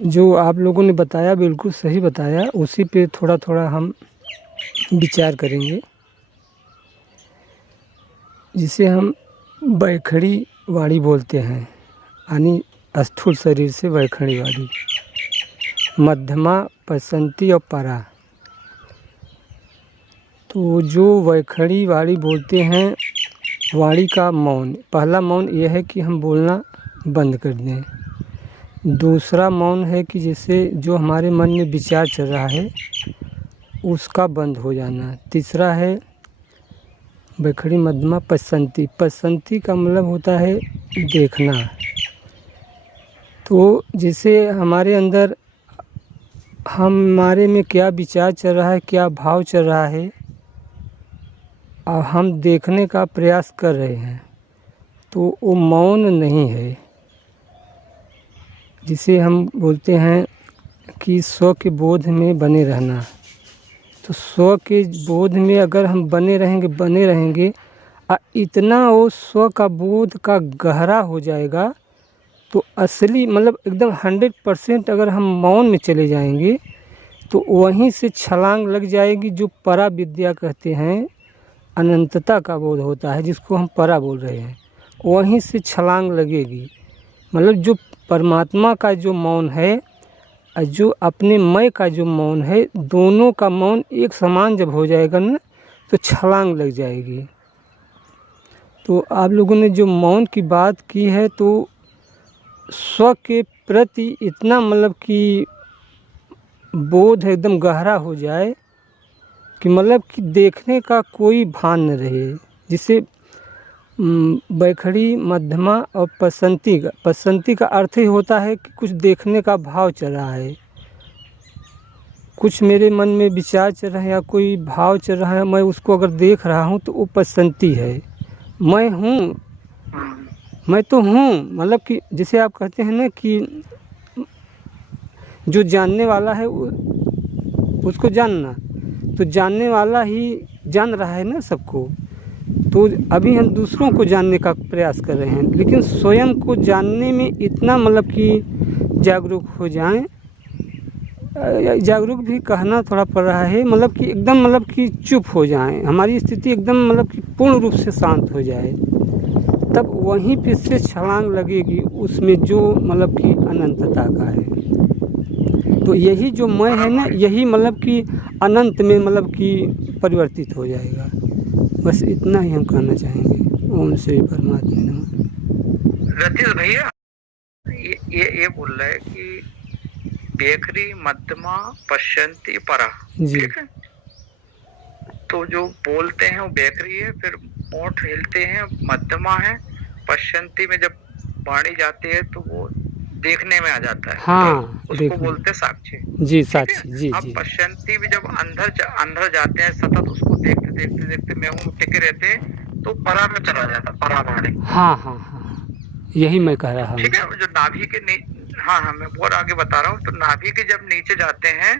जो आप लोगों ने बताया बिल्कुल सही बताया, उसी पे थोड़ा थोड़ा हम विचार करेंगे, जिसे हम बैखड़ी वाणी बोलते हैं, यानी स्थूल शरीर से बैखड़ी वाणी, मध्यमा, पसंती और परा। तो जो बैखड़ी वाणी बोलते हैं, वाणी का मौन, पहला मौन यह है कि हम बोलना बंद कर दें। दूसरा मौन है कि जैसे जो हमारे मन में विचार चल रहा है उसका बंद हो जाना। तीसरा है बैखड़ी मध्यमा, पसंती। पसंती का मतलब होता है देखना। तो जैसे हमारे अंदर हमारे में क्या विचार चल रहा है, क्या भाव चल रहा है, और हम देखने का प्रयास कर रहे हैं, तो वो मौन नहीं है, जिसे हम बोलते हैं कि स्व के बोध में बने रहना। तो स्व के बोध में अगर हम बने रहेंगे इतना वो स्व का बोध का गहरा हो जाएगा, तो असली मतलब एकदम 100% अगर हम मौन में चले जाएंगे तो वहीं से छलांग लग जाएगी। जो परा विद्या कहते हैं, अनंतता का बोध होता है, जिसको हम परा बोल रहे हैं, वहीं से छलांग लगेगी। मतलब जो परमात्मा का जो मौन है और जो अपने मैं का जो मौन है, दोनों का मौन एक समान जब हो जाएगा ना, तो छलांग लग जाएगी। तो आप लोगों ने जो मौन की बात की है, तो स्व के प्रति इतना मतलब कि बोध एकदम गहरा हो जाए कि मतलब कि देखने का कोई भान न रहे। जिसे बैखड़ी, मध्यमा और पसंती का अर्थ ही होता है कि कुछ देखने का भाव चल रहा है, कुछ मेरे मन में विचार चल रहा है या कोई भाव चल रहा है, मैं उसको अगर देख रहा हूँ तो वो पसंती है। मैं हूँ, मैं तो हूँ, मतलब कि जिसे आप कहते हैं ना कि जो जानने वाला है उसको जानना, तो जानने वाला ही जान रहा है ना सबको। तो अभी हम दूसरों को जानने का प्रयास कर रहे हैं, लेकिन स्वयं को जानने में इतना मतलब कि जागरूक हो जाएं, जागरूक भी कहना थोड़ा पड़ रहा है, मतलब कि एकदम मतलब कि चुप हो जाएं, हमारी स्थिति एकदम मतलब कि पूर्ण रूप से शांत हो जाए, तब वहीं पे से छलांग लगेगी उसमें जो मतलब कि अनंतता का है। तो यही जो मैं है ना, यही मतलब कि अनंत में मतलब कि परिवर्तित हो जाएगा। बस इतना ही हम कहना चाहेंगे। ओम श्री परमात्मा नमः। रतीश भैया ये बोल रहा है कि बैखरी, मध्यमा, पश्यंती, परा, ठीक है। तो जो बोलते हैं वो बैखरी है, फिर मोठ हिलते हैं मध्यमा है, पश्यंती में जब वाणी जाती है तो वो देखने में आ जाता है। हाँ, उसको बोलते साक्षी जी, साक्षी जी। अब पश्यंती भी जब अंदर जाते हैं, सतत उसको देखते देखते देखते मैं हूँ टिके रहते हैं, तो परा में चला जाता, परा वाणी। हाँ हाँ हाँ, यही मैं कह रहा हूँ। ठीक है, जो नाभि के हाँ हाँ, मैं बहुत आगे बता रहा हूँ। तो नाभि के जब नीचे जाते हैं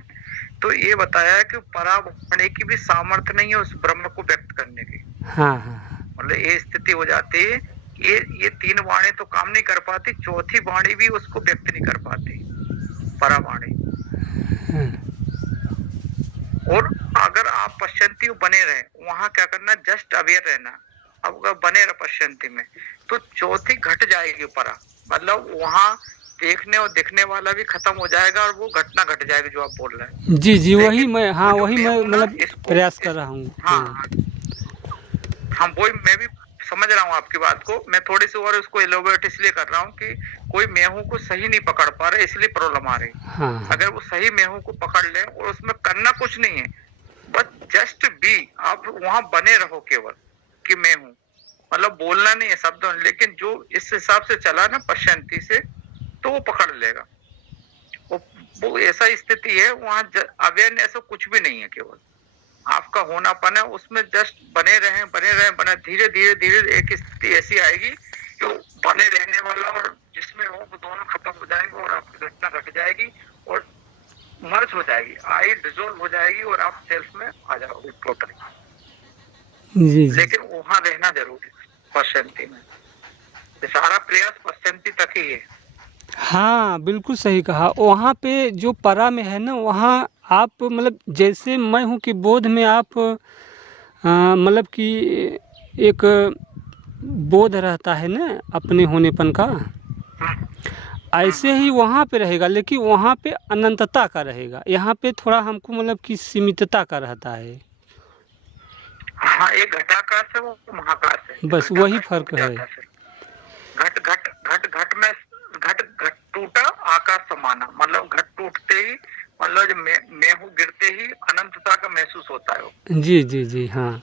तो ये बताया है कि परा वाणी की भी सामर्थ्य नहीं है उस ब्रह्म को व्यक्त करने की। हाँ हाँ, मतलब ये स्थिति हो जाती है, ये 3 वाणी तो काम नहीं कर पाती, चौथी वाणी भी उसको व्यक्त नहीं कर पाती, परा वाणी। और अगर आप पश्चंती बने रहे, वहां क्या करना, जस्ट अवेयर रहना। अब अगर बने रहे पश्चंती में तो चौथी घट जाएगी परा, मतलब वहां देखने और दिखने वाला भी खत्म हो जाएगा और वो घटना घट जाएगी जो आप बोल रहे हैं। जी जी, वही मैं, हाँ वही मैं मतलब इसको प्रयास कर रहा हूँ। हाँ हाँ, वही मैं भी समझ रहा हूँ आपकी बात को। मैं थोड़ी सी और उसको एलोबरेट इसलिए कर रहा हूँ कि कोई मेहू को सही नहीं पकड़ पा रहे, इसलिए प्रॉब्लम आ रही। हाँ, अगर वो सही मेहू को पकड़ ले और उसमें करना कुछ नहीं है, बस जस्ट बी, आप वहां बने रहो केवल कि मैं हूं, मतलब बोलना नहीं है शब्द, लेकिन जो इस हिसाब से चला ना पश्चंती से, तो वो पकड़ लेगा। वो ऐसा स्थिति है वहां, अवेयरनेस कुछ भी नहीं है, केवल आपका होनापन है उसमें। जस्ट बने रहे, धीरे धीरे धीरे एक स्थिति ऐसी आएगी कि बने रहने वाला और जिसमें हो वो दोनों खत्म हो जाएंगे और आपकी घटना घट जाएगी और मर्ज हो जाएगी, आई डिजोल्व हो जाएगी और आप सेल्फ में आ जाओगे टोटली। जी, लेकिन वहां रहना जरूरी है पश्चंती में। सारा प्रयास पश्चंती तक ही है। हाँ, बिल्कुल सही कहा। वहाँ पे जो परा में है ना, वहाँ आप मतलब जैसे मैं हूँ कि बोध में आप मतलब कि एक बोध रहता है ना अपने होनेपन का, हम्म, ऐसे ही वहाँ पे रहेगा, लेकिन वहाँ पे अनंतता का रहेगा। यहाँ पे थोड़ा हमको मतलब कि सीमितता का रहता है। हाँ, एक घटाकार से वो महाकार से, बस वही घटाकार फर्क टूट है। जाता है फिर। घट घट घट घट में घट घट टूटा, आकाश समाना, मतलब घट टूटते ही, मतलब जब मैं हूँ गिरते ही अनंतता का महसूस होता है वो। जी जी जी हाँ।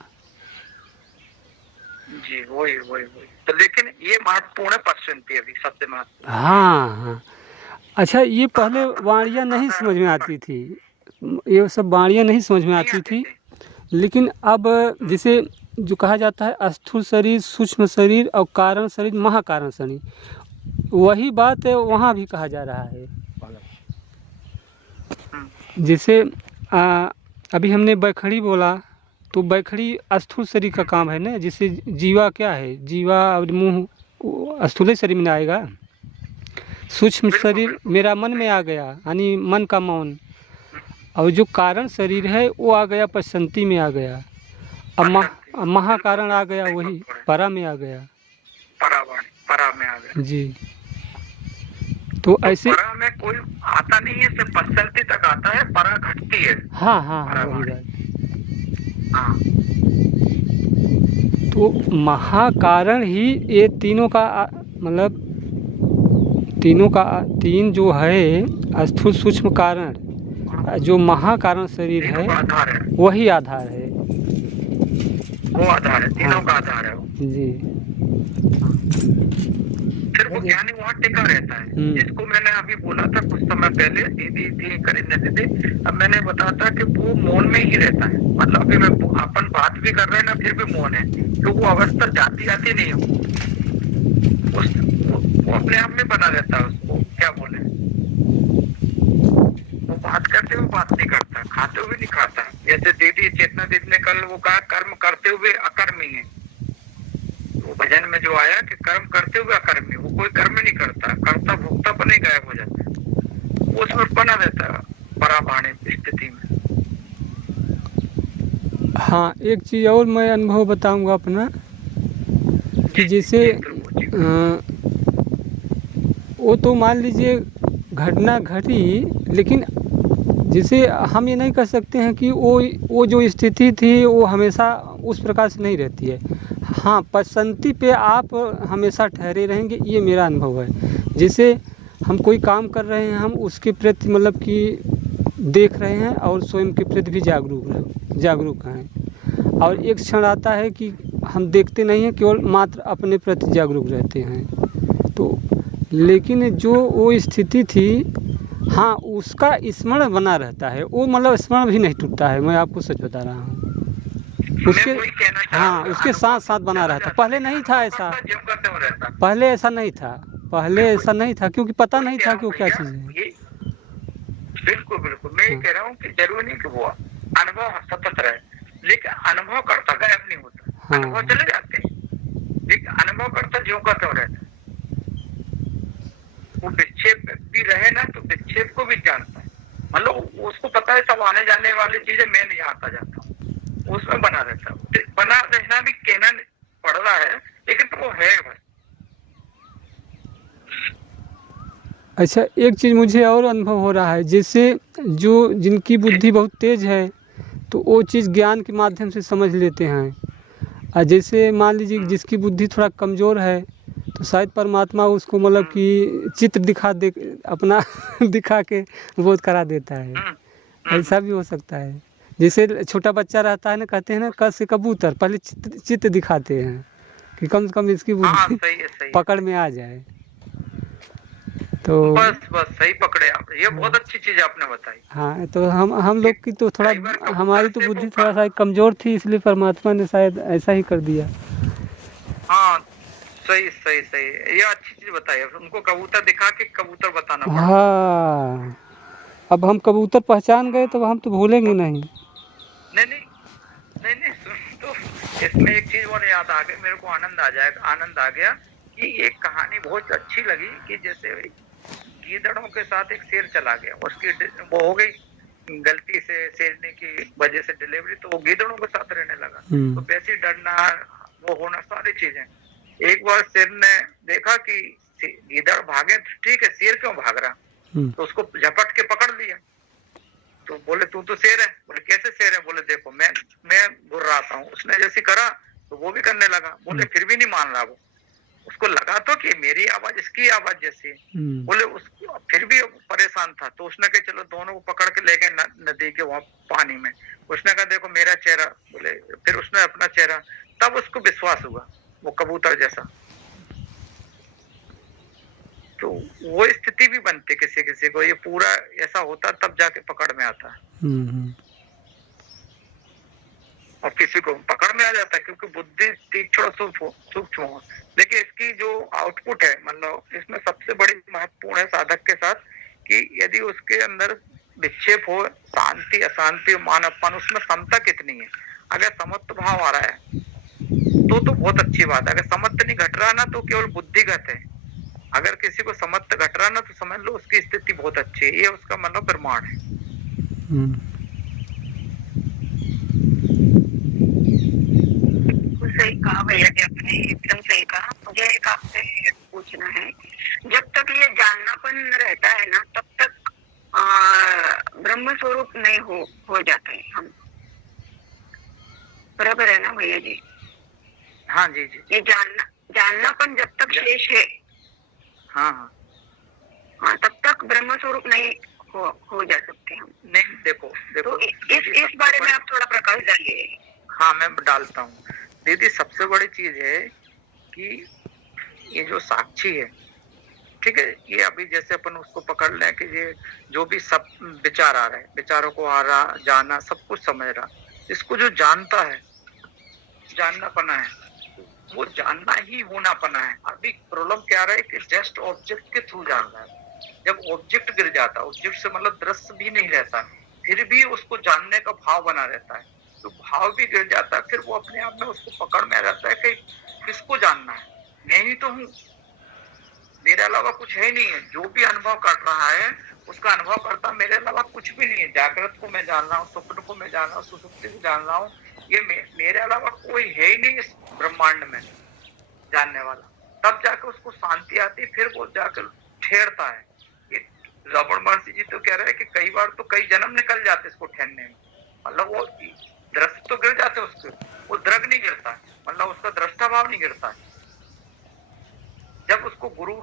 जी, वही वही वही। तो लेकिन ये महत्वपूर्ण है, परसेंट अभी सबसे महत्वपूर्ण। हाँ हाँ। अच्छा, ये हाँ पहले हाँ, वाणियाँ मुझे नहीं आता समझ में है, आती थी, ये सब वाणियाँ नहीं समझ में नहीं आती आते थी। थे। लेकिन अब जैसे जो कहा जाता है स्थूल शरीर, सूक्ष्म शरीर और कारण शरीर, महाकारण शरीर, वही बात है वहाँ भी कहा जा रहा है। जैसे अभी हमने बैखड़ी बोला, तो बैखड़ी स्थूल शरीर का काम है ना। जैसे जीवा क्या है, जीवा और मुँह स्थूल शरीर में आएगा। सूक्ष्म बिल्कुल शरीर बिल्कुल मेरा बिल्कुल मन में सही। आ गया, यानी मन का मौन। और जो कारण शरीर है वो आ गया पश्चंती में आ गया। अब परसेंट बिल्कुल महाकारण आ बिल्कुल गया, सही वही बात बोले। परा में आ गया। परावाणी, परा में आ गया। जी। तो तो ऐसे परा में कोई आता नहीं है, सिर्फ पश्चंती तक आता है, परा घटती है। हाँ हाँ हाँ, वही परावाणी। बात। हाँ, तो महाकारण ही ये तीनों का मतलब तीनों का तीन जो है स्थूल सूक्ष्म कारण, जो महाकारण शरीर तीनों है का आधार है, वही आधार है। वो आधार है, हाँ तीनों का आधार है वो। जी। फिर वो ज्ञानी वहाँ टिका रहता है, जिसको मैंने अभी बोला था कुछ समय पहले, दीदी थी करीना दीदी, अब मैंने बताया था कि वो मौन में ही रहता है। मतलब अभी मैं अपन बात भी कर रहे हैं ना, फिर भी मौन है, तो वो अवस्था जाती जाती नहीं हो, वो अपने आप में बना रहता है। उसको क्या बोले, वो बात करते हुए बात नहीं करता, खाते हुए नहीं खाता। जैसे दीदी चेतना दीदी ने कल वो कहा, कर्म करते हुए अकर्मी है। वो भजन में जो आया कि कर्म करते हुए अकर्मी, वो कोई कर्म नहीं करता, कर्ता भोक्ता पर नहीं गायब हो जाता, वो उसमें बना रहता है परावाणी स्थिति में। हाँ, एक चीज़ और मैं अनुभव बताऊंगा अपना कि जी जैसे जी जी, वो तो मान लीजिए घटना घटी, लेकिन जैसे हम ये नहीं कह सकते हैं कि वो जो स्थिति थी वो हमेशा उस प्रकार से नहीं रहती है। हाँ, पसंती पे आप हमेशा ठहरे रहेंगे, ये मेरा अनुभव है। जैसे हम कोई काम कर रहे हैं, हम उसके प्रति मतलब कि देख रहे हैं और स्वयं के प्रति भी जागरूक हैं। और एक क्षण आता है कि हम देखते नहीं हैं, केवल मात्र अपने प्रति जागरूक रहते हैं। तो लेकिन जो वो स्थिति थी, हाँ, उसका स्मरण बना रहता है, वो मतलब स्मरण भी नहीं टूटता है। मैं आपको सच बता रहा हूँ। उसके मैं वही कहना चाह रहा हाँ, हूँ, उसके साथ साथ बना चला रहता। जाता पहले है, नहीं था अनुभव ऐसा, करता जीव करते हुए रहता। पहले ऐसा नहीं था, पहले मैं ऐसा नहीं था, क्योंकि पता वही नहीं कह था रहा कि हूँ वो क्या भैया, चीज़ है। ये बिल्कुल बिल्कुल मैं ये हाँ कह रहा हूँ कि जरूरी नहीं कि वो अनुभव सतत रहे, लेकिन अनुभव करता गायब नहीं होता, हाँ अनुभव चले जाते हैं, लेकिन अनुभव करता ज्यों का त्यों रहता है। वो विक्षेप भी रहे ना, तो विक्षेप को भी जानता है, मतलब उसको पता है सब आने जाने वाली चीजें, मैं नहीं आता जाता हूँ, उसमें बना रहता है। बना रहना भी कहना पड़ रहा है, लेकिन तो वो है बस। अच्छा, एक चीज़ मुझे और अनुभव हो रहा है, जैसे जो जिनकी बुद्धि बहुत तेज़ है तो वो चीज़ ज्ञान के माध्यम से समझ लेते हैं। और जैसे मान लीजिए जिसकी बुद्धि थोड़ा कमज़ोर है, तो शायद परमात्मा उसको मतलब कि चित्र दिखा दे अपना दिखा के बोध करा देता है। ऐसा भी हो सकता है। जैसे छोटा बच्चा रहता है ना, कहते हैं ना क से कबूतर, पहले चित्र दिखाते हैं कि कम से कम इसकी हाँ, बुद्धि सही है सही है पकड़ सही में है। आ जाए। तो बस सही पकड़े आप, ये बहुत अच्छी चीज आपने बताई। हाँ, तो हम लोग की तो थोड़ा, कई बार हमारी कबूतर तो से बुद्धि थोड़ा सा कमज़ोर थी, इसलिए परमात्मा ने शायद ऐसा ही कर दिया। हाँ, सही सही सही, ये अच्छी चीज बताई। अब उनको कबूतर दिखा के कबूतर बताना पड़ा। हाँ, अब हम कबूतर पहचान गए तो हम तो भूलेंगे नहीं। नहीं नहीं नहीं नहीं, सुन तो, इसमें एक चीज और याद आ गई मेरे को, आनंद आ गया कि एक कहानी बहुत अच्छी लगी कि जैसे गीदड़ों के साथ एक शेर चला गया, उसकी वो हो गई गलती से शेरनी की वजह से डिलीवरी, तो वो गीदड़ों के साथ रहने लगा। तो वैसे ही डरना, वो होना, सारी चीजें। एक बार शेर ने देखा कि गीदड़ भागे, ठीक है, शेर क्यों भाग रहा, तो उसको झपट के पकड़ लिया। तो बोले तू तो शेर है। बोले कैसे शेर है? बोले देखो मैं गुर्राता हूँ। उसने जैसे करा तो वो भी करने लगा। बोले फिर भी नहीं मान रहा वो, उसको लगा तो कि मेरी आवाज इसकी आवाज जैसी। बोले उसको फिर भी परेशान था, तो उसने कहा चलो दोनों को पकड़ के ले गए नदी के वहां पानी में। उसने कहा देखो मेरा चेहरा, बोले फिर उसने अपना चेहरा, तब उसको विश्वास हुआ, वो कबूतर जैसा। तो वो स्थिति भी बनती किसी किसी को, ये पूरा ऐसा होता तब जाके पकड़ में आता है। और किसी को पकड़ में आ जाता है क्योंकि बुद्धि तीक्ष्ण सूक्ष्म हो। देखिए इसकी जो आउटपुट है, मतलब इसमें सबसे बड़ी महत्वपूर्ण है साधक के साथ कि यदि उसके अंदर विक्षेप हो, शांति अशांति मान अपमान, उसमें समता कितनी है। अगर समत्व भाव आ रहा है तो बहुत अच्छी बात है। अगर समत्व नहीं घट रहा ना तो केवल बुद्धिगत है। अगर किसी को समत्व घट रहा ना तो समझ लो उसकी स्थिति बहुत अच्छी है, ये उसका मतलब प्रमाण है। सही कहा भैया जी, आपने एकदम सही कहा। मुझे एक आपसे पूछना है, जब तक ये जाननापन रहता है ना तब तक ब्रह्म स्वरूप नहीं हो जाते हम, बराबर है ना भैया जी? हाँ जी जी। ये जाननापन जब तक शेष है, हाँ हाँ, तब तक ब्रह्म स्वरूप नहीं हो जा सकते हम। नहीं, देखो तो इस बारे में आप थोड़ा प्रकाश डालिए। हाँ मैं डालता हूँ दीदी। सबसे बड़ी चीज है कि ये जो साक्षी है, ठीक है, ये अभी जैसे अपन उसको पकड़ लें कि ये जो भी सब विचार आ रहा है, विचारों को आ रहा जाना सब कुछ समझ रहा, इसको जो जानता है, जानना पना है, वो जानना ही होना पना है। अभी प्रॉब्लम क्या रहा है कि जस्ट ऑब्जेक्ट के थ्रू जान रहा है। जब ऑब्जेक्ट गिर जाता, ऑब्जेक्ट से मतलब दृश्य भी नहीं रहता, फिर भी उसको जानने का भाव बना रहता है। तो भाव भी गिर जाता है, फिर वो अपने आप में उसको पकड़ में रहता है कि किसको जानना है, मैं ही तो हूँ, मेरे अलावा कुछ है नहीं है। जो भी अनुभव कर रहा है उसका अनुभव करता मेरे अलावा कुछ भी नहीं है। जागृत को मैं जान रहा हूँ, स्वप्न को मैं जान रहा हूँ, सुसुप्ति को जान रहा हूँ, ये मेरे अलावा कोई है ही नहीं इस ब्रह्मांड में जानने वाला। तब जाकर उसको शांति आती, फिर वो जाकर ठहरता है। ये रमन महर्षि जी तो कह रहे हैं कि कई बार तो कई जन्म निकल जाते इसको ठहरने में, मतलब वो दृष्ट तो गिर जाते उसके, वो द्रग नहीं गिरता, मतलब उसका दृष्टा भाव नहीं गिरता। जब उसको गुरु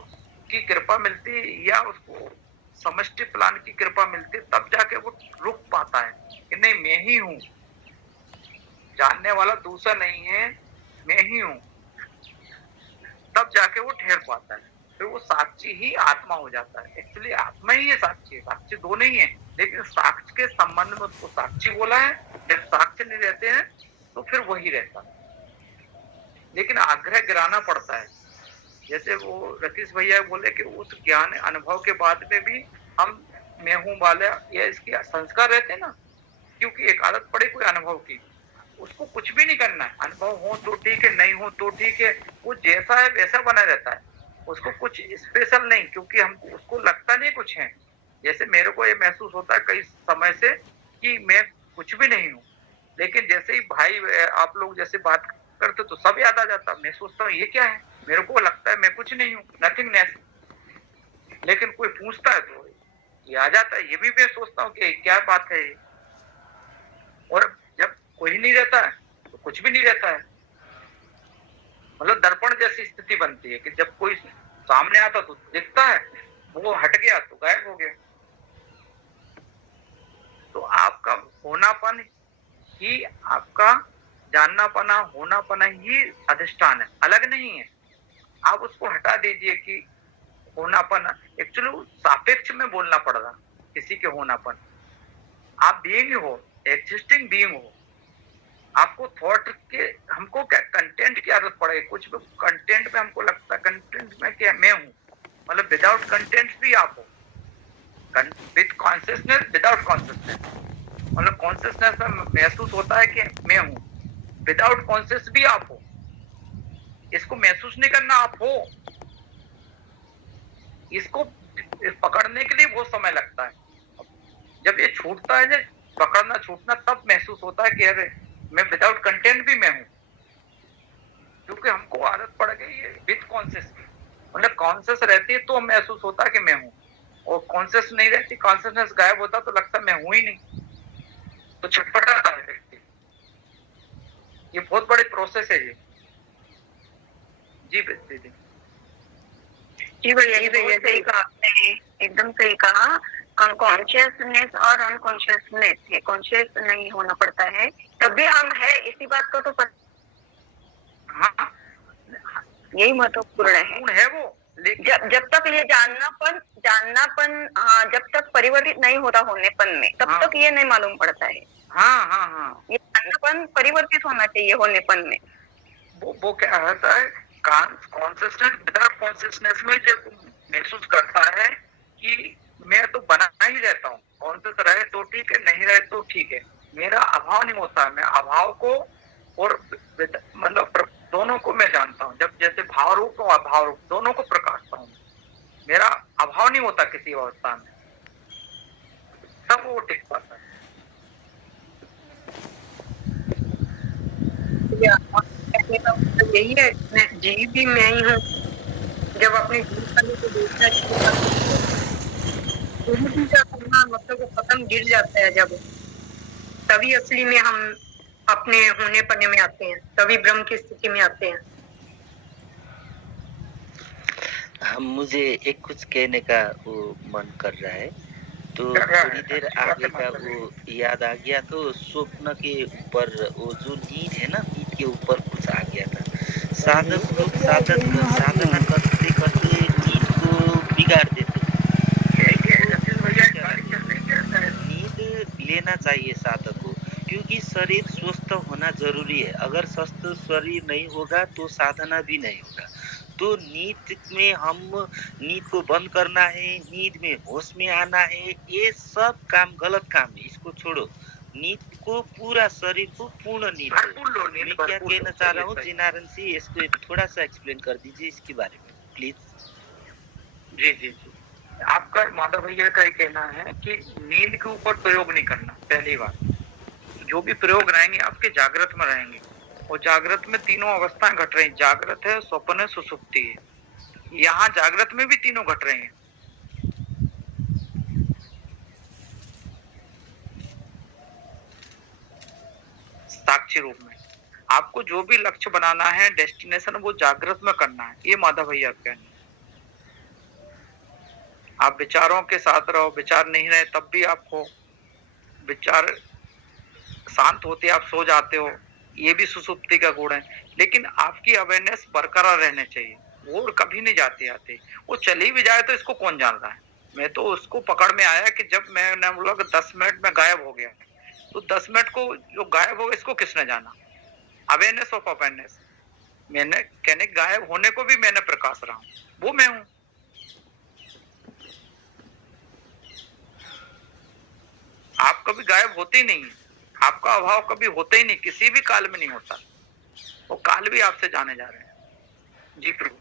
की कृपा मिलती या उसको समष्टि प्लान की कृपा मिलती, तब जाके वो रुक पाता है कि नहीं मैं ही हूँ, जानने वाला दूसरा नहीं है, मैं ही हूँ। तब जाके वो ठहर पाता है, फिर वो साक्षी ही आत्मा हो जाता है। एक्चुअली आत्मा ही है साक्षी, साक्षी दो नहीं है, लेकिन साक्ष्य के संबंध में उसको साक्षी बोला है। जब साक्ष्य नहीं रहते हैं तो फिर वही रहता है, लेकिन आग्रह गिराना पड़ता है। जैसे वो रतीश भैया बोले कि उस ज्ञान अनुभव के बाद में भी हम मैं हूँ वाले या इसके संस्कार रहते हैं ना, क्योंकि एक आदत पड़े कोई अनुभव की, उसको कुछ भी नहीं करना है। अनुभव हो तो ठीक है, नहीं हो तो ठीक है, वो जैसा है वैसा बना रहता है, उसको कुछ स्पेशल नहीं, क्योंकि हमको उसको लगता नहीं कुछ है। जैसे मेरे को ये महसूस होता है कई समय से कि मैं कुछ भी नहीं हूँ, लेकिन जैसे ही भाई आप लोग जैसे बात करते तो सब याद आ जाता। मैं सोचता हूँ ये क्या है, मेरे को लगता है मैं कुछ नहीं हूँ, नथिंगनेस, लेकिन कोई पूछता है तो ये आ जाता है। ये भी मैं सोचता हूँ कि क्या बात है। और जब कोई नहीं रहता है तो कुछ भी नहीं रहता है, मतलब दर्पण जैसी स्थिति बनती है कि जब कोई सामने आता तो दिखता है, वो हट गया तो गायब हो गया। तो आपका होनापन ही, आपका जानना पना होना पना ही अधिष्ठान है, अलग नहीं है। आप उसको हटा दीजिए कि होनापन, एक्चुअली सापेक्ष में बोलना पड़ रहा किसी के होनापन। आप बीइंग हो, एग्जिस्टिंग बीइंग हो। आपको थॉट के, हमको क्या कंटेंट की आदत पड़ेगी, कुछ भी कंटेंट में हमको लगता है कंटेंट में क्या मैं हूँ, मतलब विदाउट कंटेंट भी आप हो, विद कॉन्शियसनेस विदाउट कॉन्शियसनेस, मतलब कॉन्शियसनेस में महसूस होता है कि मैं हूँ, विदाउट कॉन्शियस भी आप हो। इसको महसूस नहीं करना, आप हो। इसको इस पकड़ने के लिए बहुत समय लगता है। जब ये छूटता है, जब पकड़ना छूटना, तब महसूस होता है कि अरे मैं विदाउट कंटेंट भी मैं हूँ, क्योंकि हमको आदत पड़ गई है विद कॉन्शियस की। मतलब कॉन्शियस रहती है तो महसूस होता है कि मैं हूँ, और कॉन्शियस नहीं रहती, कॉन्शियसनेस गायब होता तो लगता मैं हूँ ही नहीं, तो छटपटाता है व्यक्ति। ये बहुत बड़ी प्रोसेस है ये। जी दीदी। जी भैया, ये भैया सही कहा आपने, एकदम सही कहा। कॉन्शियसनेस और अनकॉन्शियसनेस है, कॉन्शियस नहीं होना पड़ता है, तब भी हम है, इसी बात का तो हाँ, यही महत्वपूर्ण है वो। जब तक ये जाननापन जब तक परिवर्तित नहीं होता होनेपन में, तब तक ये नहीं मालूम पड़ता है। हाँ। ये जाननापन परिवर्तित होना चाहिए होनेपन में। वो क्या होता है, कॉन्सिस्टेंट विदाउट कॉन्सियसनेस में जब महसूस करता है कि मैं तो बना ही रहता हूँ, कॉन्सियस रहे तो ठीक है, नहीं रहे तो ठीक है, मेरा अभाव नहीं होता। मैं अभाव को और मतलब दोनों को मैं जानता हूँ। जब जैसे भाव रूप और अभाव रूप दोनों को प्रकाशता हूँ, मेरा अभाव नहीं होता किसी अवस्था में, तब वो टिक पाता है। यही है, मैं जीव भी मैं ही हूँ। जब अपने जीव को देखना मतलब वो पतंग गिर जाता है, जब तभी असली में हम अपने होने पने में आते हैं, तभी ब्रह्म की स्थिति में आते हैं। मुझे एक कुछ कहने का वो मन कर रहा है, तो थोड़ी देर आगे का वो याद आ गया। तो स्वप्न के ऊपर वो जो नींद है ना, नींद के ऊपर कुछ आ गया था। साधक लोग साधना करते करते नींद को बिगाड़ देते। नींद लेना चाहिए साधक को, क्योंकि शरीर स्वस्थ होना जरूरी है। अगर स्वस्थ शरीर नहीं होगा तो साधना भी नहीं होगा। तो नींद में हम नींद को बंद करना है, नींद में होश में आना है, ये सब काम गलत काम है। इसको छोड़ो, नींद को पूरा शरीर को पूर्ण नींद। मैं क्या कहना चाह रहा हूँ जिनारन जी, इसको थोड़ा सा एक्सप्लेन कर दीजिए इसके बारे में प्लीज। जी, आपका माधव भैया का कहना है कि नींद के ऊपर प्रयोग नहीं करना। पहली बात, जो भी प्रयोग रहेंगे आपके जागृत में रहेंगे, और जागृत में तीनों अवस्थाएं घट रही, जागृत है, स्वप्न है, सुसुप्ति है। यहाँ जागृत में भी तीनों घट रहे हैं। साक्षी रूप में आपको जो भी लक्ष्य बनाना है, डेस्टिनेशन, वो जागृत में करना है। ये माधव भैया कहना है। आप विचारों के साथ रहो, विचार नहीं रहे तब भी आपको विचार शांत होते आप सो जाते हो, ये भी सुसुप्ति का गुण है। लेकिन आपकी अवेयरनेस बरकरार रहने चाहिए, वो कभी नहीं जाते आते। वो चली भी जाए तो इसको कौन जान रहा है। मैं तो उसको पकड़ में आया कि जब मैंने बोला कि 10 मिनट में गायब हो गया, तो 10 मिनट को जो गायब हो गया इसको किसने जाना। अवेयरनेस ऑफ अवेयरनेस, मैंने कहने गायब होने को भी मैंने प्रकाश रहा हूँ, वो मैं हूँ। आप कभी गायब होते ही नहीं, आपका अभाव कभी होता ही नहीं, किसी भी काल में नहीं होता। वो काल भी आपसे जाने जा रहे हैं। जी प्रभु।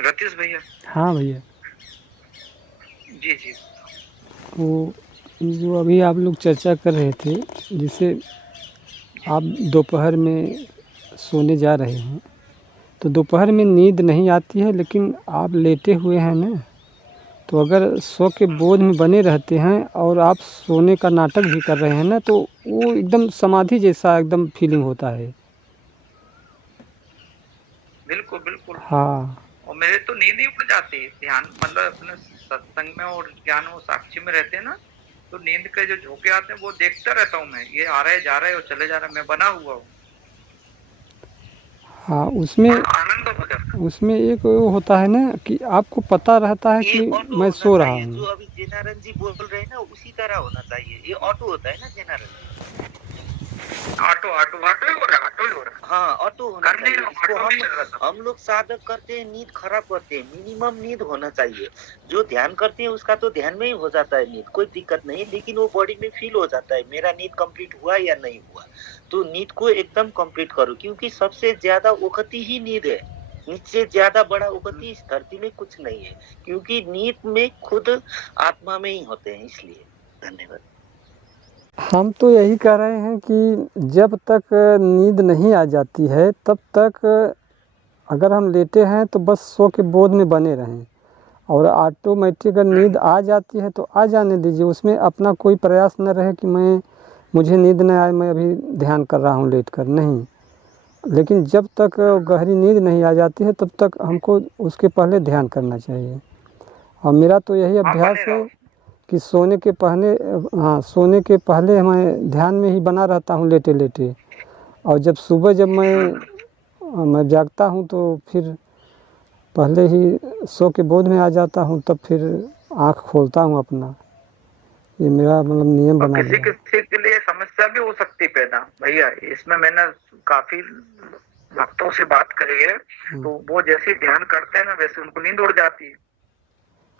रतीश भैया। हाँ भैया। जी। वो जो अभी आप लोग चर्चा कर रहे थे, जिसे आप दोपहर में सोने जा रहे हैं, तो दोपहर में नींद नहीं आती है, लेकिन आप लेटे हुए हैं ना, तो अगर सो के बोध में बने रहते हैं और आप सोने का नाटक भी कर रहे हैं ना, तो वो एकदम समाधि जैसा एकदम फीलिंग होता है। बिल्कुल। हाँ। और मेरे तो नींद ही उड़ जाती है। ध्यान मतलब अपने सत्संग में और ज्ञान और साक्षी में रहते हैं ना, तो नींद के जो झोंके आते हैं वो देखता रहता हूँ मैं, ये आ रहा है जा रहा है और चले जा रहा है, मैं बना हुआ हूँ। हाँ, उसमें आनंद हो जाता है। उसमें एक वो होता है ना कि आपको पता रहता है कि मैं सो रहा हूँ। जो अभी जेनारन जी बोल रहे हैं ना, उसी तरह होना चाहिए। ये ऑटो होता है ना जेनारन जी, ऑटो ही हो रहा है। हाँ, ऑटो होना करने चाहिए। इसको ऑटो नहीं चल रहा था। हम लोग साधक करते हैं, नींद खराब करते हैं। मिनिमम नींद होना चाहिए। जो ध्यान करते हैं उसका तो ध्यान में ही हो जाता है नींद, कोई दिक्कत नहीं, लेकिन वो बॉडी में फील हो जाता है मेरा नींद कंप्लीट हुआ या नहीं हुआ। तो नींद को एकदम कंप्लीट करो, क्योंकि सबसे ज्यादा वक्ती ही नींद है। इससे ज्यादा बड़ा वक्ती इस धरती में कुछ नहीं है, क्योंकि नींद में खुद आत्मा में ही होते हैं। इसलिए धन्यवाद। हम तो यही कह रहे हैं कि जब तक नींद नहीं आ जाती है तब तक अगर हम लेटे हैं तो बस सो के बोध में बने रहें, और ऑटोमेटिक अगर नींद आ जाती है तो आ जाने दीजिए। उसमें अपना कोई प्रयास न रहे कि मुझे नींद न आए, मैं अभी ध्यान कर रहा हूँ लेट कर, नहीं। लेकिन जब तक गहरी नींद नहीं आ जाती है तब तक हमको उसके पहले ध्यान करना चाहिए। और मेरा तो यही अभ्यास है कि सोने के पहले मैं ध्यान में ही बना रहता हूँ लेटे लेटे। और जब सुबह जब मैं जागता हूँ तो फिर पहले ही सो के बोध में आ जाता हूँ, तब फिर आँख खोलता हूँ अपना। ये मेरा मतलब नियम बना किसी लिया। किसी के लिए समस्या भी हो सकती है पैदा भैया। इसमें मैंने काफी भक्तों से बात करी है, तो वो जैसे ध्यान करते हैं ना वैसे उनको नींद उड़ जाती है।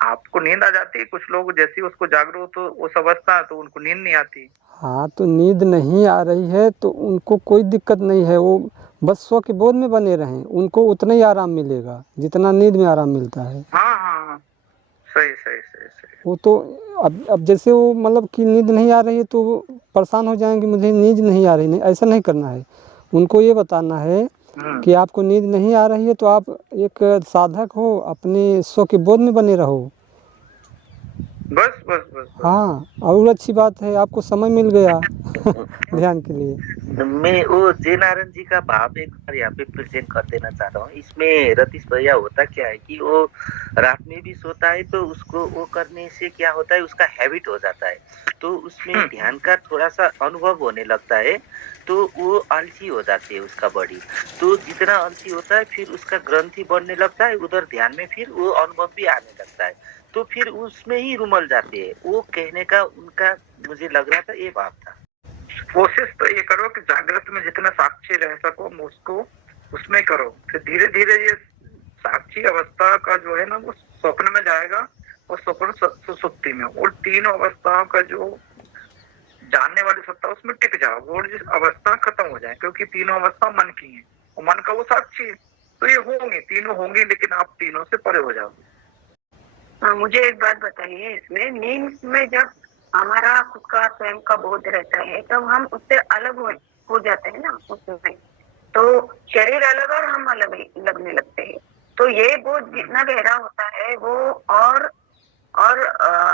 आपको नींद आ जाती है, कुछ लोग जैसे उसको जागरूक तो उस अवस्था तो उनको नींद नहीं आती। हाँ, तो नींद नहीं आ रही है तो उनको कोई दिक्कत नहीं है, वो बस सो के बोध में बने रहें, उनको उतना ही आराम मिलेगा जितना नींद में आराम मिलता है। हाँ, सही सही सही सही। वो तो अब जैसे वो मतलब कि नींद नहीं आ रही है तो वो परेशान हो जाएंगे, मुझे नींद नहीं आ रही। नहीं, ऐसा नहीं करना है। उनको ये बताना है कि आपको नींद नहीं आ रही है तो आप एक साधक हो, अपने सो के बोध में बने रहो। बस बस बस, बस। हाँ, और अच्छी बात है आपको समय मिल गया ध्यान के लिए। मैं वो जय नारायण जी का भाव एक बार यहाँ पे प्रेजेंट कर देना चाह रहा हूँ। इसमें रतीश भैया होता क्या है कि वो रात में भी सोता है, तो उसको वो करने से क्या होता है, उसका हैबिट हो जाता है, तो उसमें ध्यान का थोड़ा सा अनुभव होने लगता है, तो वो आलसी हो जाती है उसका बॉडी। तो जितना आलसी होता है फिर उसका ग्रंथि बढ़ने लगता है, उधर ध्यान में फिर वो अनुभव भी आने लगता है, तो फिर उसमें ही रुमल जाते हैं। वो कहने का उनका मुझे लग रहा था ये भाव था। कोशिश तो ये करो कि जागृत में जितना साक्षी रह सको उसको उसमें करो, फिर धीरे धीरे ये साक्षी अवस्था का जो है ना वो स्वप्न में जाएगा, और स्वप्न सुसुप्ति में, और तीनों अवस्थाओं का जो जानने वाली सत्ता उसमें टिक जाओ, और जिस अवस्था खत्म हो जाए, क्योंकि तीनों अवस्था मन की है और मन का वो साक्षी है, तो ये होंगे तीनों होंगे, लेकिन आप तीनों से परे हो जाओगे। मुझे एक बात बताइए, इसमें नींद में जब हमारा खुद का स्वयं का बोध रहता है तब हम उससे अलग हो जाते हैं ना उसमें, तो शरीर अलग और हम अलग लगने लगते हैं। तो ये बोध जितना गहरा होता है वो और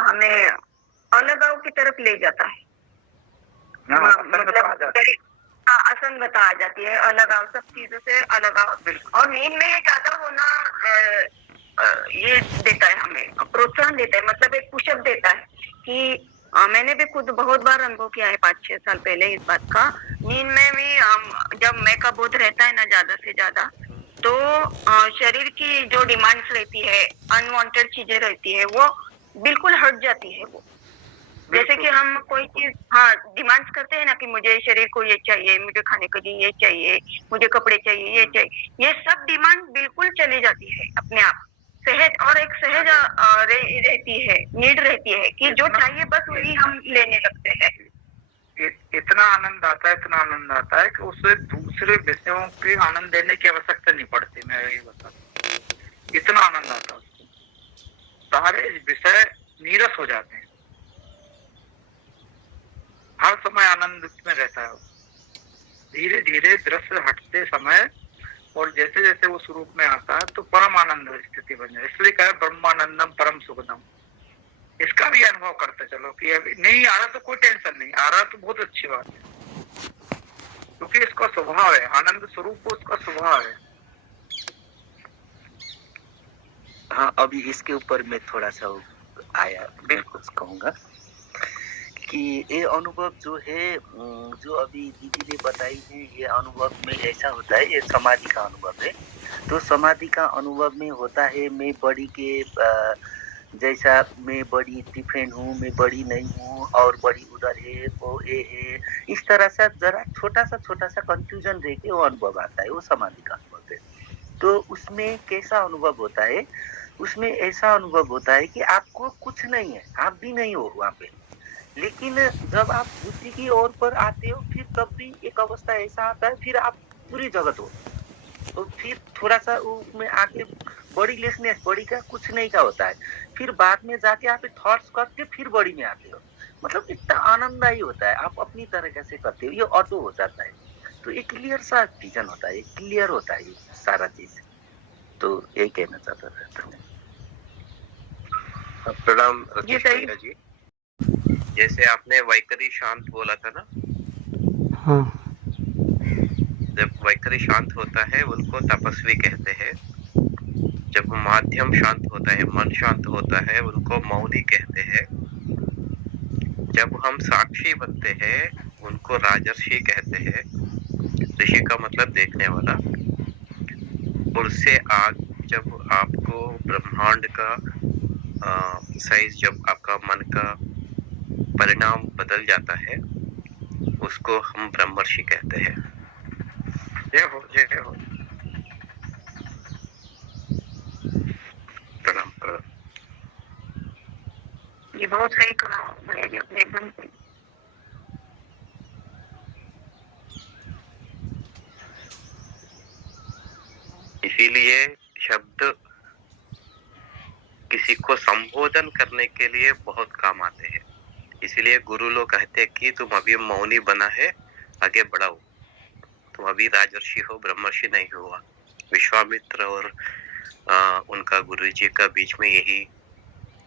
हमें अलगाव की तरफ ले जाता है। मतलब असंगता आ जाती है, अलगाव, सब चीजों से अलगाव। और नींद में ये ज्यादा होना ये देता है, हमें प्रोत्साहन देता है, मतलब एक पुशअप देता है कि मैंने भी खुद बहुत बार अनुभव किया है 5-6 साल पहले इस बात का। नींद में भी जब मैं का बोध रहता है ना ज्यादा से ज्यादा, तो शरीर की जो डिमांड्स रहती है, अनवांटेड चीजें रहती है, वो बिल्कुल हट जाती है। वो जैसे कि हम कोई चीज डिमांड्स करते हैं ना कि मुझे शरीर को ये चाहिए, मुझे खाने के लिए ये चाहिए, मुझे कपड़े चाहिए, ये चाहिए, ये सब डिमांड बिल्कुल चली जाती है अपने आप सहज, और एक सहज रहती है, नीड रहती है कि जो चाहिए बस वही हम लेने लगते हैं। इतना आनंद आता है कि उसे दूसरे विषयों के आनंद देने की आवश्यकता नहीं पड़ती। मैं ये बता, इतना आनंद आता है, सारे विषय नीरस हो जाते हैं, हर समय आनंद में रहता है। धीरे धीरे दृश्य हटते समय और जैसे जैसे वो स्वरूप में आता है तो परम आनंद स्थिति बन जाए। इसलिए कहा ब्रह्मानंदम परम सुखदम। इसका भी अनुभव करते चलो कि अभी नहीं आ रहा तो कोई टेंशन नहीं, आ रहा तो बहुत अच्छी बात है, क्योंकि इसका स्वभाव है, आनंद स्वरूप उसका स्वभाव है। हाँ, अभी इसके ऊपर मैं थोड़ा सा आया, बिल्कुल कहूँगा कि ये अनुभव जो है, जो अभी दीदी ने बताई है, ये अनुभव में ऐसा होता है, ये समाधि का अनुभव है। तो समाधि का अनुभव में होता है, मैं बॉडी के जैसा मैं बड़ी डिफरेंट हूँ, मैं बड़ी नहीं हूँ और बड़ी उधर है, वो ये है, इस तरह से जरा छोटा सा कंफ्यूजन रह के वो अनुभव आता है, वो समाधि का अनुभव है। तो उसमें कैसा अनुभव होता है? उसमें ऐसा अनुभव होता है कि आपको कुछ नहीं है, आप भी नहीं हो वहाँ पे। लेकिन जब आप बुद्धि की ओर पर आते हो, फिर तब भी एक अवस्था ऐसा आता है, फिर आप पूरी जगत हो। तो फिर थोड़ा सा उसमें आके बड़ी लेसनेस, बड़ी का कुछ नहीं का होता है। फिर बाद में जाके आप थॉट्स करके फिर बड़ी में आते हो। मतलब इतना आनंददायी होता है, आप अपनी तरीके से करते हो, ये ऑटो हो जाता है। तो एक क्लियर सा विजन होता है, क्लियर होता है ये सारा चीज। तो यही कहना चाहता था। प्रणाम जी, रतीश सही। भैया जी। जैसे आपने वैखरी शांत बोला था ना, हाँ। जब वैखरी शांत होता है उनको तपस्वी कहते हैं। जब माध्यम शांत होता है, मन शांत होता है, उनको मौनी कहते हैं। जब हम साक्षी बनते हैं उनको राजर्षि कहते हैं। ऋषि का मतलब देखने वाला। और उससे आग जब आपको ब्रह्मांड का साइज, जब आपका मन का परिणाम बदल जाता है, उसको हम ब्रह्मर्षि कहते हैं। जय हो, जय हो। प्रणाम प्रणाम। ये बहुत सही कहा भैया जी, आपने एकदम सही। इसीलिए शब्द किसी को संबोधन करने के लिए बहुत काम आते हैं। इसीलिए गुरु लोग कहते हैं कि तुम अभी मौनी बना है, आगे बढ़ाओ। तुम अभी राजर्षि हो, ब्रह्मर्षि नहीं हुआ। विश्वामित्र और उनका गुरु जी का बीच में यही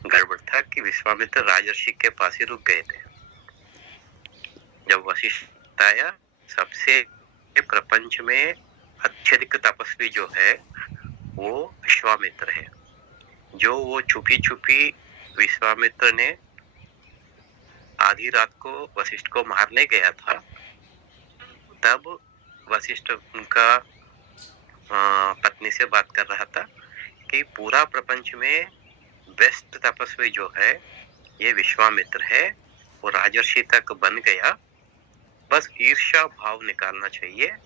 गड़बड़ था कि विश्वामित्र राजर्षि के पास ही रुक गए थे। जब वशिष्ठ आया, सबसे प्रपंच में अत्यधिक तपस्वी जो है वो विश्वामित्र है। जो वो छुपी छुपी विश्वामित्र ने आधी रात को वशिष्ठ को मारने गया था, तब वशिष्ठ उनका पत्नी से बात कर रहा था कि पूरा प्रपंच में बेस्ट तपस्वी जो है ये विश्वामित्र है, वो राजर्षि तक बन गया। बस ईर्ष्या भाव निकालना चाहिए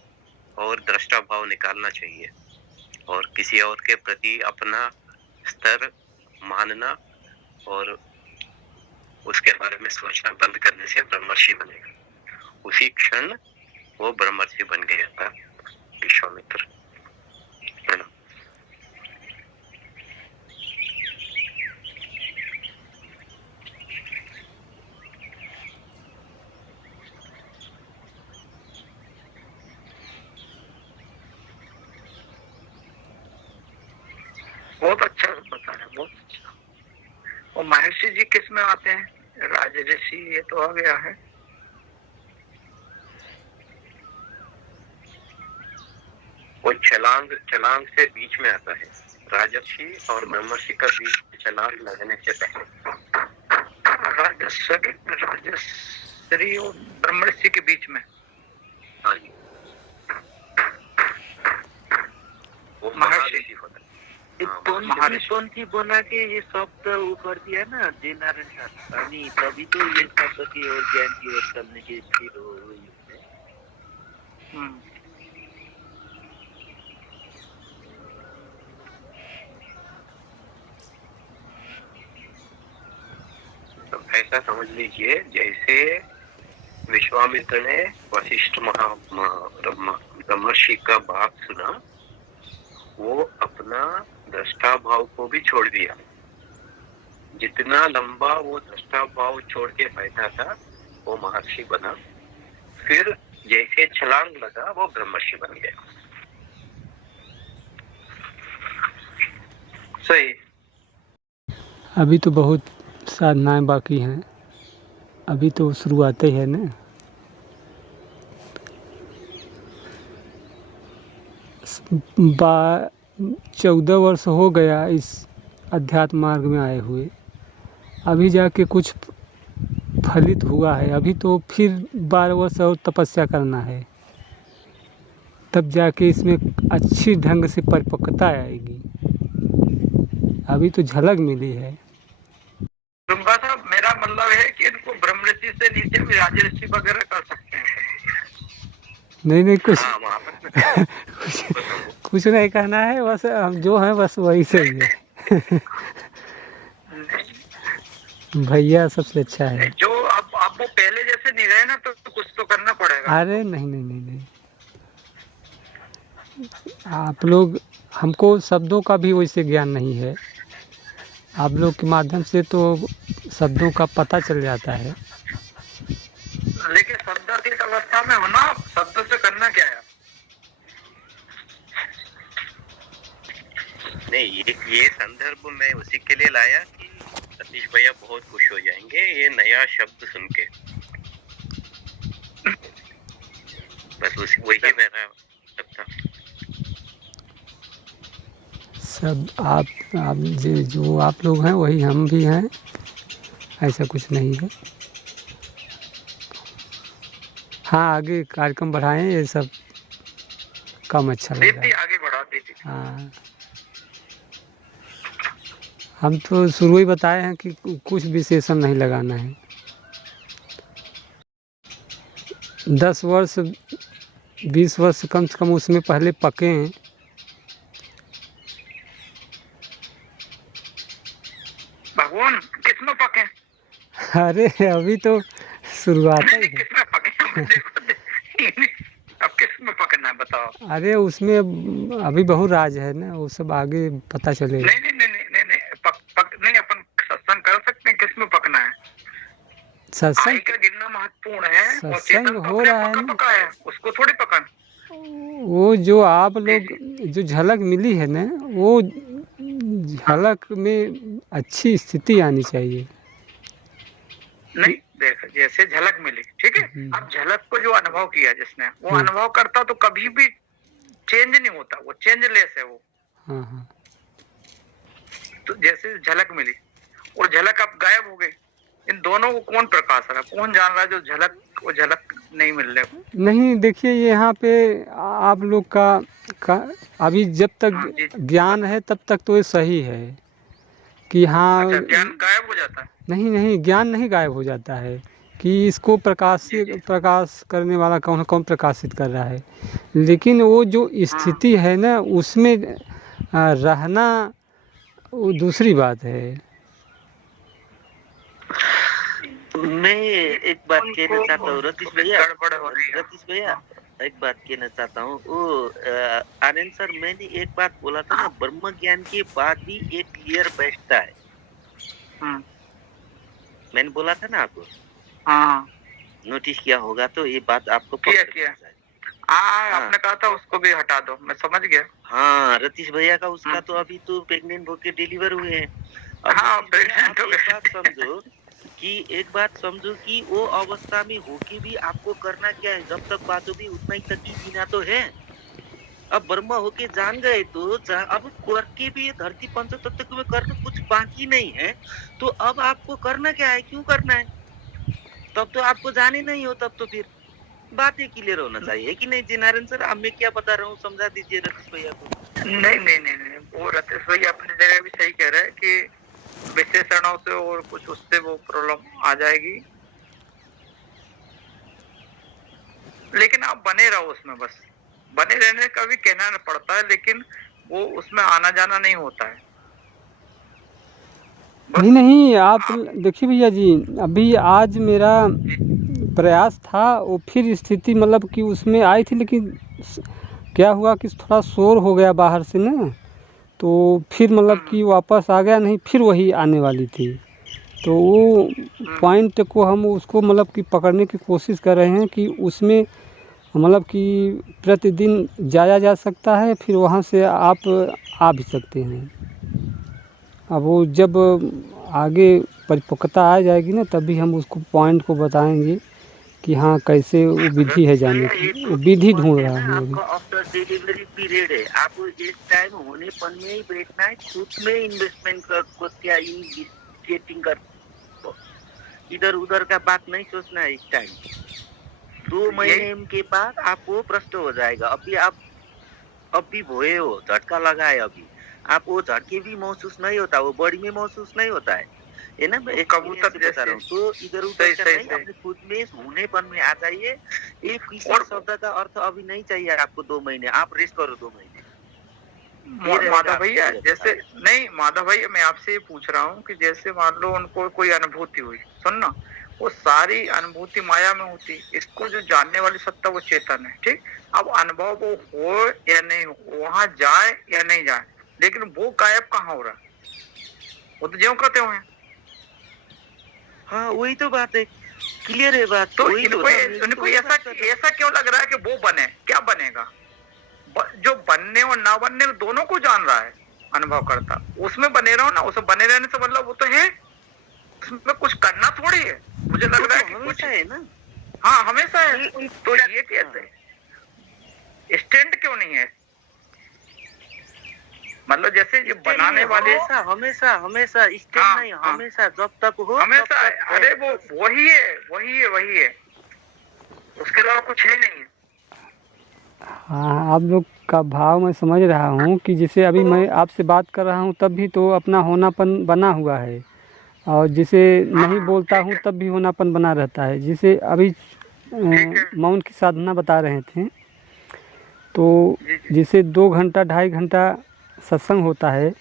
और दृष्टा भाव निकालना चाहिए, और किसी और के प्रति अपना स्तर मानना और उसके बारे में सोचना बंद करने से ब्रह्मर्षि बनेगा। उसी क्षण वो ब्रह्मर्षि बन गया था विश्वामित्र। बहुत अच्छा बता रहे, बहुत अच्छा। और महर्षि जी किस में आते हैं? राजर्षि ये तो आ गया है। वो छलांग से बीच में आता है। राजर्षि और ब्रह्मर्षि का बीच छलांग लगने से पहले राजर्षि और ब्रह्मर्षि के बीच में। हाँ जी, वो महर्षि होता है। पंथी बना के ये शब्द ऊपर दिया ना जे नारायण साहनी, तभी तो ये शब्द की ओर, ज्ञान की ओर चलने की स्थिर हो हुई है। तो ऐसा समझ लीजिए जैसे विश्वामित्र ने वशिष्ठ ब्रह्मर्षि का बात सुना, वो अपना दृष्टा भाव को भी छोड़ दिया। जितना लंबा वो दृष्टा भाव छोड़ के बैठा था वो महर्षि बना। फिर जैसे छलांग लगा वो ब्रह्मर्षि बन गया। सही। अभी तो बहुत साधनाएं बाकी हैं, अभी तो शुरुआत ही है ना। 14 वर्ष हो गया इस अध्यात्म मार्ग में आए हुए, अभी जाके कुछ फलित हुआ है। अभी तो फिर 12 वर्ष और तपस्या करना है, तब जाके इसमें अच्छी ढंग से परिपक्वता आएगी। अभी तो झलक मिली है। दुर्गा साहब, मेरा मतलब है कि इनको ब्रह्म ऋषि से नीचे भी राज ऋषि वगैरह कर सकते हैं। नहीं नहीं, कुछ हाँ, वहाँ पर कुछ कुछ नहीं कहना है, बस हम जो हैं बस वही सही है। भैया सबसे अच्छा है। जो अब वो पहले जैसे नहीं रहे ना, तो कुछ तो करना पड़ेगा। अरे नहीं नहीं नहीं नहीं, आप लोग, हमको शब्दों का भी वैसे ज्ञान नहीं है, आप लोग के माध्यम से तो शब्दों का पता चल जाता है। लेकिन शब्दातीत अवस्था में हो ना, शब्द से करना क्या है? नहीं, ये संदर्भ मैं उसी के लिए लाया कि सतीश भैया बहुत खुश हो जाएंगे ये नया शब्द सुन के। बस वही मेरा सब था। सब आप जो आप लोग हैं वही हम भी हैं, ऐसा कुछ नहीं है। हाँ, आगे कार्यक्रम बढ़ाएं, ये सब कम अच्छा लग रहा दीदी है। आगे बढ़ा दीदी। हाँ, हम तो शुरू ही बताए हैं कि कुछ विशेषण नहीं लगाना है। 10 वर्ष 20 वर्ष कम से कम उसमें पहले पके हैं। भगवान किसमें पके? अरे अभी तो शुरुआत नहीं, ही है। किसमें पके? देखो, अब किसमें पकना है बताओ? अरे उसमें अभी बहुत राज है ना, वो सब आगे पता चलेगा। नहीं नहीं नहीं नहीं नहीं नहीं, नहीं, अपन सत्संग कर सकते हैं, किसमें पकना है? आई सत्संग का गिरना महत्वपूर्ण है, और सत्संग चेतन तो हो अपने रहा है पका ना। पका है, उसको थोड़ी पकड़। वो जो आप लोग जो झलक मिली है ना, वो झलक में अच्छी स्थिति आनी चाहिए। नहीं देख, जैसे झलक मिली, ठीक है, अब झलक को जो अनुभव किया जिसने, वो अनुभव करता तो कभी भी चेंज नहीं होता, वो चेंजलेस है वो। हाँ हाँ, तो जैसे झलक मिली और झलक अब गायब हो गई, इन दोनों को कौन प्रकाश रहा? कौन जान रहा है जो झलक, वो झलक नहीं मिल रही? नहीं देखिए, यहाँ पे आप लोग का अभी जब हाँ जी। तक ज्ञान है तब तक तो ये सही है कि हाँ। अच्छा, ज्ञान गायब हो जाता है? नहीं नहीं, ज्ञान नहीं गायब हो जाता है कि इसको प्रकाश करने वाला कौन कौन प्रकाशित कर रहा है, लेकिन वो जो स्थिति है ना उसमें रहना वो दूसरी बात है। मैं एक बात कहना चाहता हूँ रतीश भैया, गड़बड़ हो रही है। रतीश भैया एक बात कहना चाहता हूँ। वो आनंद सर, मैंने एक बात बोला था ना, ब्रह्म ज्ञान के बाद भी एक लेयर बैठता है। मैंने बोला था ना आपको, हाँ, नोटिस किया होगा तो ये बात आपको किया। आपने कहा था उसको भी हटा दो, मैं समझ गया। हाँ, रतीश भैया का उसका तो अभी तो प्रेग्नेंट होके डिलीवर हुए हैं। हाँ, प्रेग्नेंट हो गए। एक बात समझो कि वो अवस्था में होके भी आपको करना क्या है, जब तक बात होगी उतना ही तक ही जीना तो है। अब ब्रह्म होके जान गए तो अब करके भी धरती पंच तत्व में करना कुछ बाकी नहीं है, तो अब आपको करना क्या है, क्यों करना है? तब तो आपको जाने नहीं हो, तब तो फिर बातें क्लियर होना चाहिए कि नहीं जी नारायण सर? अब मैं क्या बता रहा हूँ, समझा दीजिए रतीश भैया को। नहीं, वो रतीश भैया अपनी जगह भी सही कह रहे हैं कि विशेषणों से और कुछ उससे वो प्रॉब्लम आ जाएगी, लेकिन आप बने रहो उसमें, बस बने रहने का भी कहना पड़ता है, लेकिन वो उसमें आना जाना नहीं होता है। नहीं, आप देखिए भैया जी, अभी आज मेरा प्रयास था, वो फिर स्थिति मतलब कि उसमें आई थी, लेकिन क्या हुआ कि थोड़ा शोर हो गया बाहर से ना, तो फिर मतलब कि वापस आ गया, नहीं फिर वही आने वाली थी। तो वो पॉइंट को हम उसको मतलब कि पकड़ने की कोशिश कर रहे हैं कि उसमें मतलब कि प्रतिदिन जाया जा सकता है, फिर वहाँ से आप आ भी सकते हैं। अब वो जब आगे परिपक्वता आ जाएगी ना, तभी हम उसको पॉइंट को बताएंगे कि हाँ कैसे वो विधि है जाने की, वो विधि ढूंढ रहा है अभी। आफ्टर डिलीवरी पीरियड है, आपको इस टाइम होने पर में ही बैठना है, खुद में इन्वेस्टमेंट को क्या गेटिंग कर, इधर उधर का बात नहीं सोचना है इस टाइम। 2 महीने के बाद आपको प्रश्न हो जाएगा। अभी आप अभी भोए हो, झटका लगा है, अभी आप वो झटके भी महसूस नहीं होता, वो बॉडी में महसूस नहीं होता है, है ना। मैं एक कबूतर experience से बता जैसे। रहा हूँ। तो इधर उधर सही का सही नहीं, सही। अपने खुद में होनेपन में आ जाइए। ये किसी और शब्द का अर्थ अभी नहीं चाहिए आपको 2 महीने, आप रेस्ट करो 2 महीने, ये रहेगा माधव आपकी भैया सेहत जैसे, साथ। नहीं माधव भैया मैं आपसे ये पूछ रहा हूँ कि जैसे मान लो उनको कोई अनुभूति हुई, सुनना, वो सारी अनुभूति माया में होती, इसको जो जानने वाली सत्ता वो चेतन है, ठीक। अब अनुभव वो हो या नहीं हो, वहां जाए या नहीं जाए, लेकिन वो गायब कहाँ हो रहा है, वो तो ज्यों कहते हुए हैं। हाँ वही तो बात है, क्लियर है बात, तो वही तो इनको ना, मैं भी तो इनको वही ऐसा बात कर रहा हूँ। ऐसा क्यों लग रहा है कि वो बने, क्या बनेगा? जो बनने और ना बनने दोनों को जान रहा है अनुभव करता, उसमें बने रहो ना, उसमें बने रहने से मतलब वो तो है, उसमें कुछ करना थोड़ी है, मुझे लग वो रहा है तो कि कुछ। हमेशा है ना। हाँ हमेशा है, ये तो ये कैसे स्टैंड क्यों नहीं है? मतलब जैसे ये बनाने वाले हमेशा हमेशा हमेशा स्टेट हाँ, नहीं, हाँ। हमेशा जब तक हो हमेशा तब है, तक है। अरे वो वही है वही है वही है, उसके अलावा कुछ है नहीं है। हाँ, आप लोग का भाव मैं समझ रहा हूँ कि जैसे अभी मैं आपसे बात कर रहा हूँ तब भी तो अपना होनापन बना हुआ है, और जिसे नहीं बोलता ठीक हूँ है, तब भी होनापन बना रहता है। जिसे अभी ठीक है। मौन की साधना बता रहे थे, तो जी जी। जिसे 2 घंटा 2.5 घंटा सत्संग होता है,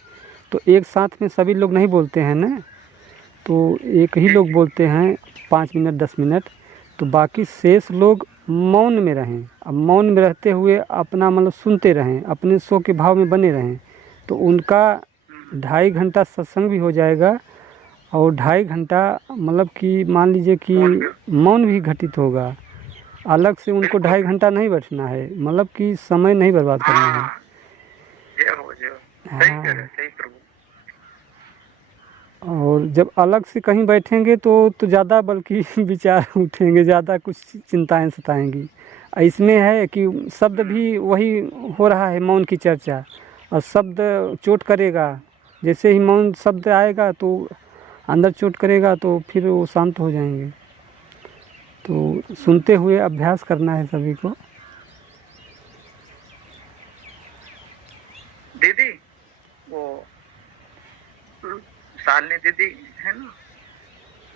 तो एक साथ में सभी लोग नहीं बोलते हैं ना, तो एक ही जी लोग जी। बोलते हैं 5 मिनट 10 मिनट, तो बाकी शेष लोग मौन में रहें। अब मौन में रहते हुए अपना मतलब सुनते रहें, अपने सो के भाव में बने रहें, तो उनका 2.5 घंटा सत्संग भी हो जाएगा, और 2.5 घंटा मतलब कि मान लीजिए कि मौन भी, मौन भी घटित होगा। अलग से उनको बिल्कुल 2.5 बिल्कुल। घंटा नहीं बैठना है, मतलब कि समय नहीं बर्बाद करना है। हाँ, जय हो जय हो, सही कह रहे, हाँ, सही प्रभु। और जब अलग से कहीं बैठेंगे तो ज़्यादा बल्कि विचार उठेंगे, ज़्यादा कुछ चिंताएं सताएंगी। इसमें है कि शब्द भी वही हो रहा है, मौन की चर्चा, और शब्द चोट करेगा। जैसे ही मौन शब्द आएगा तो अंदर चोट करेगा, तो फिर वो शांत हो जाएंगे। तो सुनते हुए अभ्यास करना है सभी को। दीदी, वो शालिनी दीदी है ना,